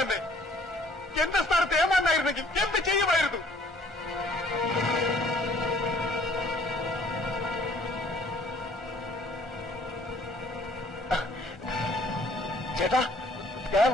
തന്നെ. എന്റെ സ്ഥാനത്ത് ഏമാനായിരുന്നെങ്കിൽ എന്ത് ചെയ്യുമായിരുന്നു? ചേട്ടാ, ഞാൻ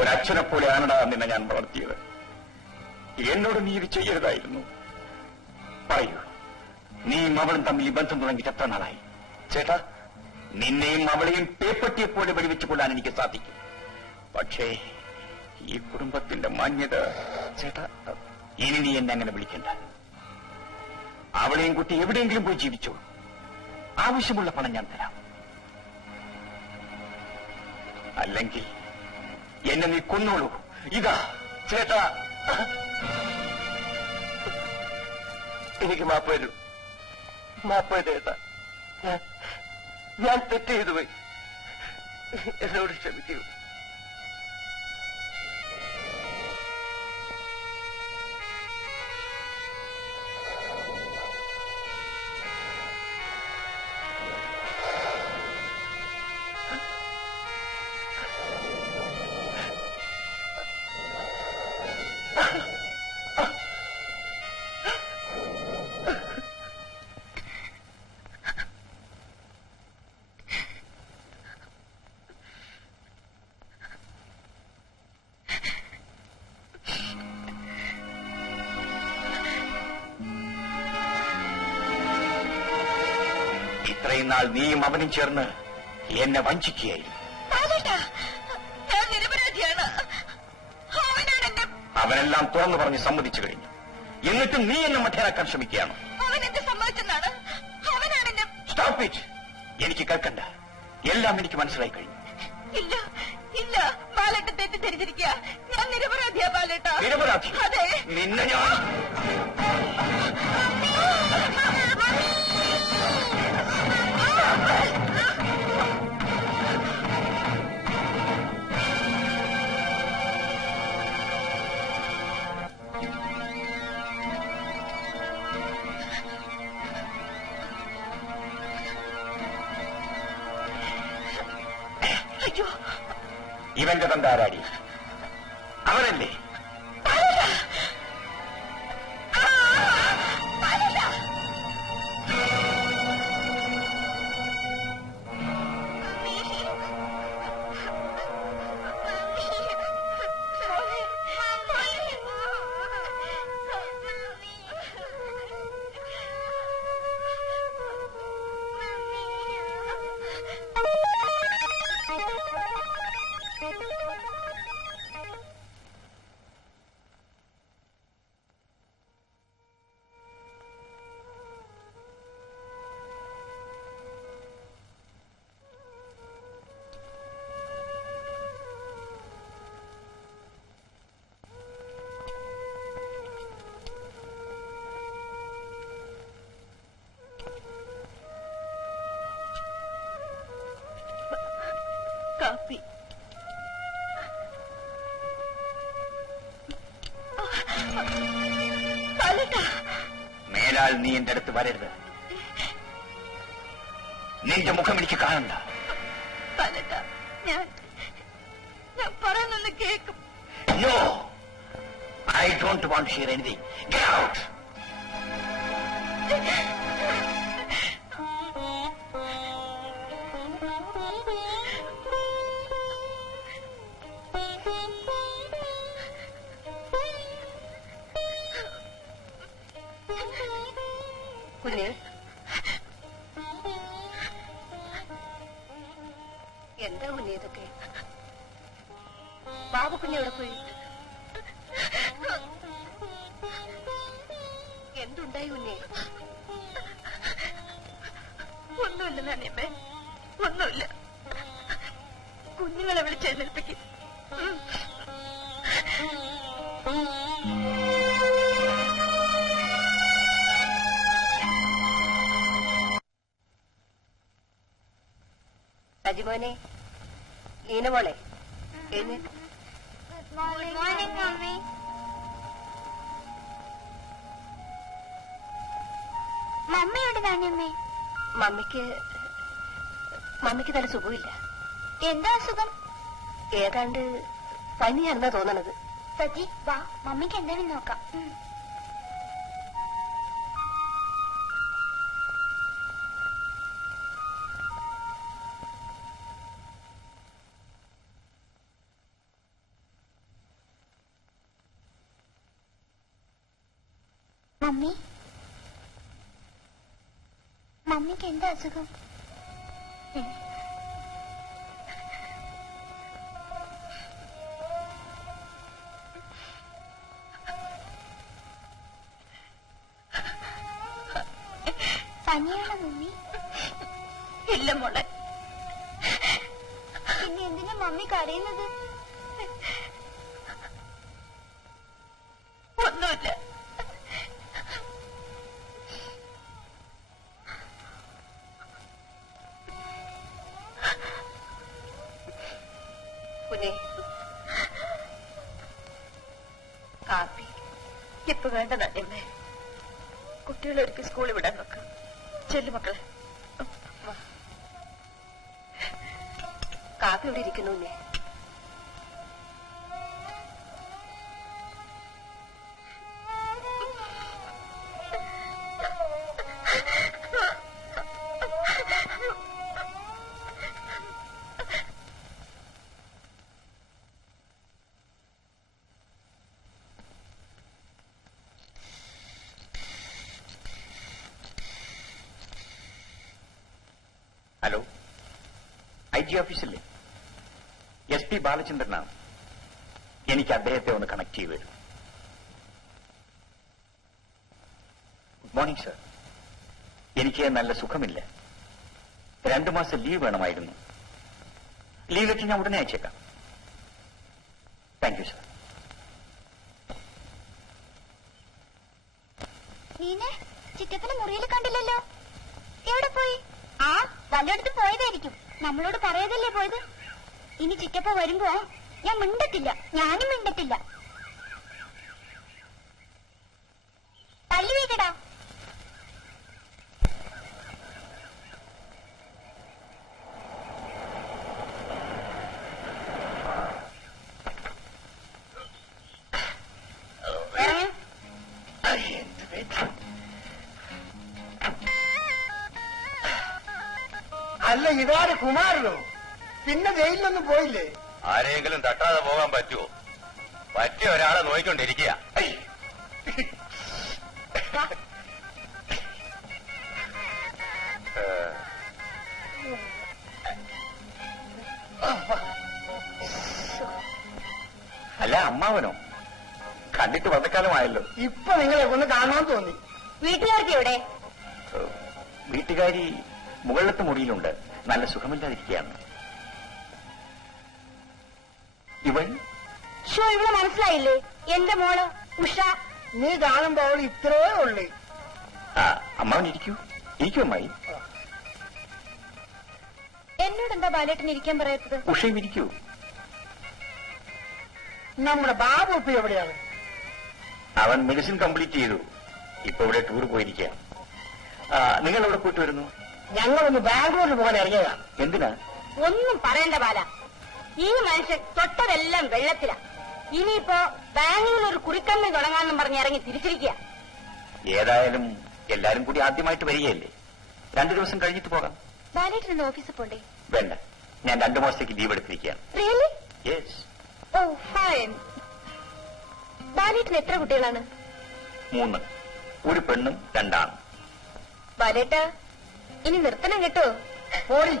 ഒരച്ഛനെ പോലെയാണടാ നിന്നെ ഞാൻ വളർത്തിയത്. എന്നോട് നീ ഇത് ചെയ്യരുതായിരുന്നു. പറയൂ, നീയും അവളും തമ്മിൽ ഈ ബന്ധം തുടങ്ങിയിട്ട് എത്ര നാളായി? ചേട്ടാ, നിന്നെയും അവളെയും പേപ്പട്ടിയെപ്പോലെ വെടിവെച്ചു കൊല്ലാൻ എനിക്ക് സാധിക്കും. പക്ഷേ ഈ കുടുംബത്തിന്റെ മാന്യത... ചേട്ടാ, ഇനി നീ എന്നെ അങ്ങനെ വിളിക്കണ്ട. അവളെയും കുട്ടി എവിടെയെങ്കിലും പോയി ജീവിച്ചോളൂ. ആവശ്യമുള്ള പണം ഞാൻ തരാം. അല്ലെങ്കിൽ എന്നെ നീ കൊന്നോളൂ. ഇതാ ചേട്ടാ, എനിക്ക് മാപ്പ് വരൂ. മാപ്പ് ചേട്ടാ, ഞാൻ തെറ്റ് ചെയ്തു പോയി. എന്നോട് ക്ഷമിക്കൂ. ഇത്രയും നാൾ നീയും അവനും ചേർന്ന് എന്നെ വഞ്ചിക്കുകയായിരുന്നു. അവനെല്ലാം തുറന്നു പറഞ്ഞ് സമ്മതിച്ചു കഴിഞ്ഞു. എന്നിട്ടും നീ എന്നെ മഠേനാക്കാൻ ശ്രമിക്കുകയാണ്. Stop it. എനിക്ക് കേൾക്കണ്ട. എല്ലാം എനിക്ക് മനസ്സിലായി കഴിഞ്ഞു. ഇല്ല ഇല്ല, ബാലേട്ട തെറ്റിദ്ധരിച്ചിരിക്കുക. ഞാൻ നിരപരാധിയാ ബാലേട്ട. നിരപരാധി? അതെ. നിന്നെ ഞാൻ... ഇവന്റെ തന്താരാടി അവനല്ലേ? നീ എന്റെ അടുത്ത് വരരുത്. നിന്റെ മുഖം എനിക്ക് കാണണ്ട. ബാലേട്ടാ, ഞാൻ പറയുന്നൊന്ന് കേൾക്കും. No, I don't want to hear anything. Get out. കുഞ്ഞ്, എന്താ കുഞ്ഞ് ഇതൊക്കെ? ബാബു കുഞ്ഞ് എവിടെ പോയി? എന്തുണ്ടായി കുഞ്ഞെ? ഒന്നുമില്ല നാണിയമ്മേ, ഒന്നുമില്ല. കുഞ്ഞുങ്ങളെ വിളിച്ചെഴുന്നേൽപ്പിക്കും. സജിമോനെ, ലീനമോളെ, എഴുന്നേറ്റ്. Good morning, Mommy. മമ്മി എവിടെ നാണിയമ്മേ? മമ്മിക്ക് നല്ല സുഖമില്ല. എന്താ അസുഖം? ഏതാണ്ട് പനിയാണെന്നാ തോന്നണത്. സജി വാ, മമ്മിക്ക് എന്താണെന്ന് നോക്കാം. മമ്മി, മമ്മിക്ക് എന്താ അസുഖം? പനിയാണോ മമ്മി? ഇല്ല മോളെ. പിന്നെ എന്തിനാ മമ്മി കരയുന്നത്? ഒന്നുമില്ല. കുഞ്ഞെ, കാപ്പി ഇപ്പൊ വേണ്ട നാണിയമ്മേ. കുട്ടികളെ ഒരിക്കൽ സ്കൂളിൽ വിടാൻ നോക്ക്. ചെല്ലു മക്കളെ. കാപ്പി ഇവിടെ ഇരിക്കുന്നു. ഹലോ, IG ഓഫീസല്ലേ? SP ബാലചന്ദ്രനാണ്. എനിക്ക് അദ്ദേഹത്തെ ഒന്ന് കണക്ട് ചെയ്തു വരും. Good morning sir. എനിക്ക് നല്ല സുഖമില്ല. 2 മാസം ലീവ് വേണമായിരുന്നു. ലീവ് ലെറ്റർ ഞാൻ ഉടനെ അയച്ചേക്കാം. Thank you sir. നീനെ ചിറ്റപ്പനെ മുറിയിൽ കണ്ടില്ലല്ലോ. എവിടെ പോയി? ആ, വല്ലയിടത്തും പോയതായിരിക്കും. നമ്മളോട് പറയാതല്ലേ പോയത്. ഇനി ചിറ്റപ്പ വരുമ്പോ ഞാൻ മിണ്ടത്തില്ല. ഞാനും മിണ്ടത്തില്ല. തല്ലി വീക്കടാ. അല്ല, ഇതാര് കുമാരനോ? പിന്നെ ജയിലിലൊന്നും പോയില്ലേ? ആരെങ്കിലും തട്ടാതെ പോകാൻ പറ്റുമോ? പറ്റിയ ഒരാളെ നോയിക്കൊണ്ടിരിക്കുക. അല്ല, അമ്മാവനോ? കണ്ടിട്ട് വന്നക്കാലമായല്ലോ. ഇപ്പൊ നിങ്ങളെ ഒന്ന് കാണാൻ തോന്നി. വീട്ടുകാർക്ക് എവിടെ? വീട്ടുകാരി മുകളിലത്തെ മുറിയിലുണ്ട്. നല്ല സുഖമില്ലാതിരിക്കുകയാണ്. ഇവൻ ഇവിടെ മനസ്സിലായില്ലേ? എന്റെ മോള് ഉഷ. നീ കാണുമ്പോ അവൾ ഇത്രേ ഉള്ളു. അമ്മാവൻ ഇരിക്കൂ. ഇരിക്കൂ അമ്മായി. എന്നോട് എന്താ ബാലേട്ടൻ ഇരിക്കാൻ പറയത്തത്? ഉഷയും ഇരിക്കൂ. നമ്മുടെ ബാബു ഇപ്പൊ എവിടെയാണ്? അവൻ മെഡിസിൻ കംപ്ലീറ്റ് ചെയ്തു. ഇപ്പൊ ഇവിടെ ടൂർ പോയിരിക്കുക. നിങ്ങൾ എവിടെ പോയിട്ട് വരുന്നു? ഞങ്ങളൊന്ന് ബാംഗ്ലൂരിൽ പോകാൻ ഇറങ്ങിയതാണ്. എന്തിനാ? ഒന്നും പറയണ്ട ബാല, ഈ മനുഷ്യൻ തൊട്ടതെല്ലാം വെള്ളത്തിലാ. ഇനിയിപ്പോ ബാംഗ്ലൂരിൽ ഒരു കുറിക്കമ്മി തുടങ്ങാന്നും പറഞ്ഞ് ഇറങ്ങി തിരിച്ചിരിക്കുക. ഏതായാലും എല്ലാരും കൂടി ആദ്യമായിട്ട് വരികയല്ലേ, 2 ദിവസം കഴിഞ്ഞിട്ട് പോകാം. ബാലേട്ടന് ഓഫീസിൽ പോണ്ടേ? വേണ്ട, ഞാൻ 2 മാസത്തേക്ക് ലീവ് എടുത്തിരിക്കുകയാണ്. റിയലി? യെസ്. Oh fine. ബാലേട്ടന് എത്ര കുട്ടികളാണ്? 3, ഒരു പെണ്ണും 2 ആണും. ബാലേട്ട, ഇനി നിർത്തണം കേട്ടോ. പോടി,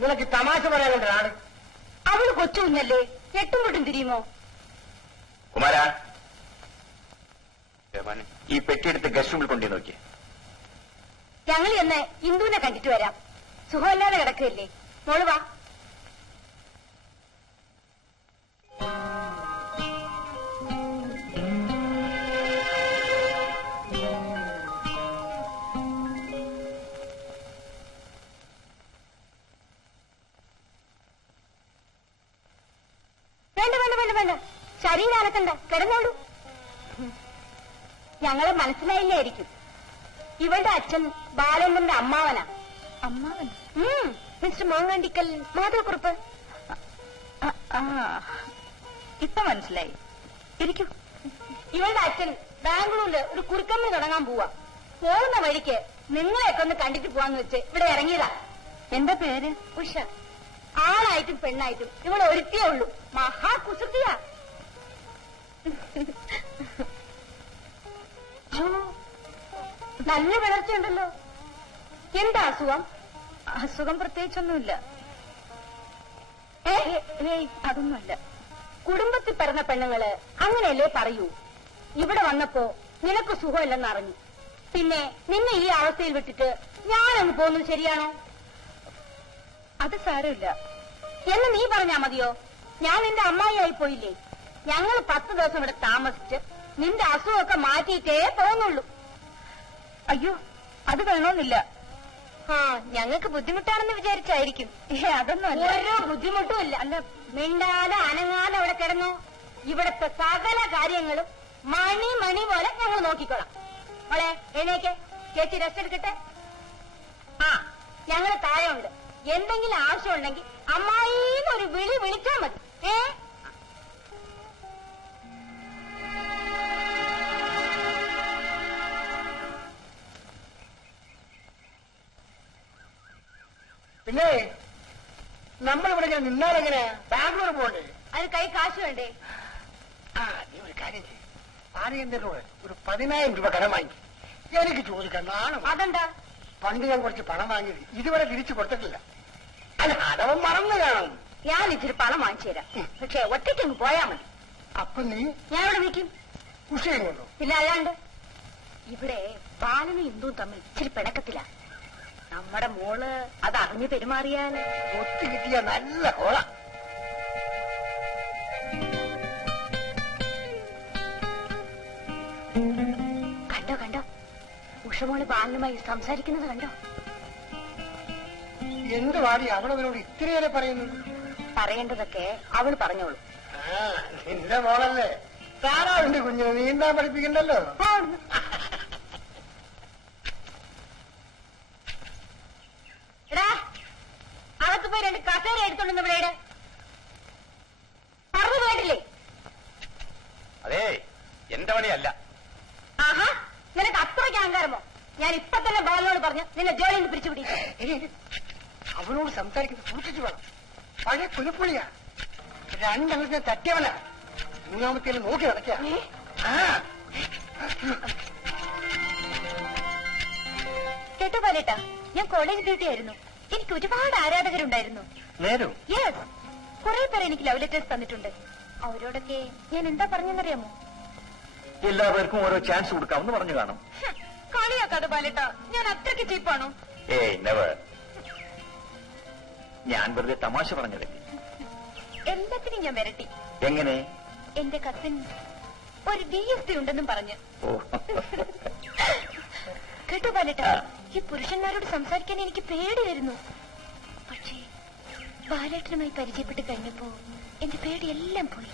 നിനക്ക് തമാശ പറയാനുണ്ട് ആള്. അവള് കൊച്ചു കുഞ്ഞല്ലേ, എട്ടും പൊട്ടും തിരിയുമോ? കുമാര, ഈ പെട്ടിയെടുത്ത് ഗസ്റ്റ് റൂമിൽ കൊണ്ടു നോക്കിയേ. ഞങ്ങൾ എന്ന് ഇന്ദുവിനെ കണ്ടിട്ട് വരാം. സുഖമില്ലാതെ കിടക്കുകയല്ലേ, മോള് വാ. വേണ്ട വേണ്ട വേണ്ട വേണ്ട, ശരീരം അനക്കണ്ട, കിടന്നോളൂ. ഞങ്ങളെ മനസ്സിലായില്ലായിരിക്കും. ഇവളുടെ അച്ഛൻ ബാലന്റെ അമ്മാവനാ. അമ്മാവൻ? മിസ്റ്റർ മാങ്ങാണ്ടിക്കൽ മാധവക്കുറുപ്പ്. ഇപ്പൊ മനസ്സിലായി. ഇരിക്കൂ. ഇവളുടെ അച്ഛൻ ബാംഗ്ലൂരിൽ ഒരു കുറുക്കമ്മി തുടങ്ങാൻ പോവാ. പോകുന്ന വഴിക്ക് നിങ്ങളെയൊക്കെ ഒന്ന് കണ്ടിട്ട് പോവാന്ന് വെച്ച് ഇവിടെ ഇറങ്ങിയതാ. എന്താ പേര്? ഉഷ. ആണായിട്ടും പെണ്ണായിട്ടും ഇവള് ഒരുത്തിയേ ഉള്ളൂ. മഹാ കുസൃതിയാ. നല്ല വളർച്ചയുണ്ടല്ലോ. എന്താ അസുഖം? അസുഖം പ്രത്യേകിച്ചൊന്നുമില്ല. അതൊന്നുമല്ല. കുടുംബത്തിൽ പിറന്ന പെണ്ണുങ്ങള് അങ്ങനെയല്ലേ പറയൂ. ഇവിടെ വന്നപ്പോ നിനക്ക് സുഖമില്ലെന്ന് അറിഞ്ഞു. പിന്നെ നിന്നെ ഈ അവസ്ഥയിൽ വിട്ടിട്ട് ഞാനങ്ങ് പോകുന്നത് ശരിയാണോ? അത് സാരമില്ല എന്ന് നീ പറഞ്ഞാ മതിയോ? ഞാൻ നിന്റെ അമ്മായിയായി പോയില്ലേ. ഞങ്ങൾ 10 ദിവസം ഇവിടെ താമസിച്ച് നിന്റെ അസുഖമൊക്കെ മാറ്റിയിട്ടേ പോകുന്നുള്ളൂ. അയ്യോ, അത് വേണമെന്നില്ല. ഞങ്ങൾക്ക് ബുദ്ധിമുട്ടാണെന്ന് വിചാരിച്ചായിരിക്കും. അതൊന്നും ഓരോ ബുദ്ധിമുട്ടും ഇല്ല. അല്ല, മിണ്ടാതെ അനങ്ങാതെ അവിടെ കിടന്നു. ഇവിടത്തെ സകല കാര്യങ്ങളും മണി പോലെ ഞങ്ങൾ നോക്കിക്കോളാം. മോളെ എഴുന്നേക്ക്, ചേച്ചി റെസ്റ്റ് എടുക്കട്ടെ. ഞങ്ങള് താഴെയുണ്ട്. എന്തെങ്കിലും ആവശ്യമുണ്ടെങ്കിൽ അമ്മായിന്നൊരു വിളി വിളിച്ചാൽ മതി. പിന്നെ നമ്മളിവിടെ ഇങ്ങനെ നിന്നാലെങ്ങനെ? ബാംഗ്ലൂർ പോകണ്ടേ? അത് കൈ കാശ് വേണ്ടേ? നീ ഒരു കാര്യം ചെയ്യും, ആരെന്തെങ്കിലും ഒരു 10,000 രൂപ കടം വാങ്ങി എനിക്ക് ചോദിക്കാൻ നാണം. അതെന്താ? പണ്ട് ഞാൻ കുറച്ച് പണം വാങ്ങിയത് ഇതുവരെ തിരിച്ചു കൊടുത്തിട്ടില്ല. അല്ല, അടവം മറന്നു കാണും. ഞാൻ ഇച്ചിരി പണം വാങ്ങിച്ചു തരാം. പക്ഷെ ഒറ്റയ്ക്കങ്ങ് പോയാ മതി. അപ്പൊ നീ ഞാൻ ഇവിടെ നിൽക്കും. ഉഷയും കൊണ്ടോ? പിന്നെ അല്ലാണ്ട്. ഇവിടെ ബാലനും ഇന്ദുവും തമ്മിൽ ഇച്ചിരി പിണക്കത്തില. നമ്മുടെ മോള് അത് അറിഞ്ഞു പെരുമാറിയാൽ ഒത്തു കിട്ടിയ നല്ല കോള. കണ്ടോ കണ്ടോ, ഉഷമോള് ബാലനുമായി സംസാരിക്കുന്നത് കണ്ടോ? എന്ത് വാടി അവളവരോട് ഇത്രയേറെ പറയുന്നത്? പറയേണ്ടതൊക്കെ അവള് പറഞ്ഞോളൂ. നിന്റെ മോളല്ലേ, താറാവിന്റെ കുഞ്ഞിനെ നീന്താൻ പഠിപ്പിക്കണ്ടല്ലോ. എടാ, അകത്ത് പോയി 2 കസേര എടുത്തോണ്ടെന്ന് ഇവിടെ പറഞ്ഞു കേട്ടില്ലേ? അതേ എന്റെ പണിയല്ല. ആഹാ, നിനക്ക് അത്രയ്ക്ക് അഹങ്കാരമോ? ഞാൻ ഇപ്പൊ തന്നെ ബാലനോട് പറഞ്ഞ് നിന്നെ ജോലിയിൽ നിന്ന് പിരിച്ചുപിടിക്കും. അവനോട് സംസാരിക്കുന്നത് സൂക്ഷിച്ചു വേണം. പഴയ കുലപ്പുളിയാ, 2 എണ്ണത്തിനെ തട്ടിയവനാ. 3ാമത്തേന് നോക്കി നടക്കുക. കേട്ടോ ബാലേട്ടാ, ഞാൻ കോളേജ് ഡ്യൂട്ടി ആയിരുന്നു. എനിക്ക് ഒരുപാട് ആരാധകരുണ്ടായിരുന്നു. നേരോ? യെസ്, കുറെ പേർ എനിക്ക് ലവ് ലെറ്റേഴ്സ് തന്നിട്ടുണ്ട്. അവരോടൊക്കെ ഞാൻ എന്താ പറഞ്ഞെന്നറിയാമോ? എല്ലാവർക്കും ഓരോ ചാൻസ് കൊടുക്കാമെന്ന് പറഞ്ഞു കാണും. കളിയാക്കാതെ ബാലേട്ടാ, ഞാൻ അത്രയ്ക്ക് ചീപ്പാണോ? ഏയ് നെവർ. ഞാൻ വെറുതെ തമാശ പറഞ്ഞതല്ലേ. എല്ലാത്തിനും ഞാൻ വരട്ടി. എങ്ങനെ? എന്റെ കസിൻ ഒരു DSP ഉണ്ടെന്നും പറഞ്ഞ്. ഓ, കേട്ടോ ബാലേട്ടാ, ഈ പുരുഷന്മാരോട് സംസാരിക്കാൻ എനിക്ക് പേടിയായിരുന്നു. പക്ഷേ ബാലേട്ടനുമായി പരിചയപ്പെട്ട് കഴിഞ്ഞപ്പോ എന്റെ പേടിയെല്ലാം പോയി.